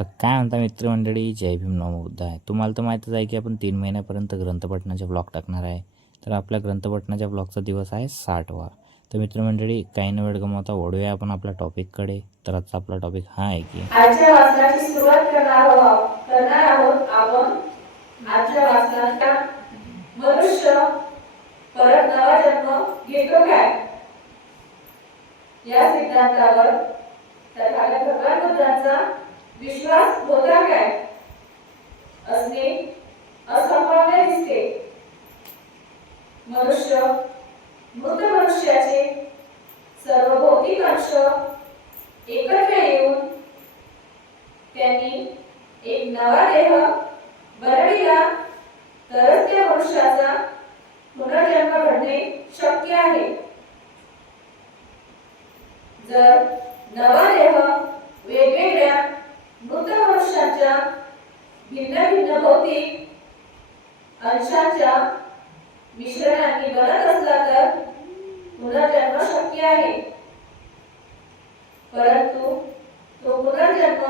तर काय म्हणता मित्रमंडळी, जय भीम नमो बुद्धाय. तुम्हाला तर माहीतच आहे की आपण 3 महिन्यापर्यंत ग्रंथपठणाचे ब्लॉग टाकणार आहे. तर आपल्या ग्रंथपठणाच्या ब्लॉगचा दिवस आहे 60वा. तर मित्रमंडळी, काही न वेळ गमावता वळूया आपण आपल्या टॉपिककडे. तर आजचा आपला टॉपिक हा आहे की आजच्या वाचनाची सुरुवात करणार आहोत आपण. आजच्या वाचनाचा मनुष्य परत नवा जन्म घेतो काय या सिद्धांतावर तथागत भगवान बुद्धांचा विश्वास होता काय असणे असंभाव्य दिसते. मनुष्य मृत मनुष्याचे सर्व भौतिक अंश एकत्र येऊन त्यांनी एक नवा देह बनविला तरच त्या मनुष्याचा पुनर्जन्म घडणे शक्य आहे. जर नवा देह वेगवेगळ्या मृत मनुष्याच्या भिन्न भिन्न भौतिक अंशांच्या मिश्रणाने बनत असला तर पुनर्जन्म शक्य आहे. परंतु तो पुनर्जन्म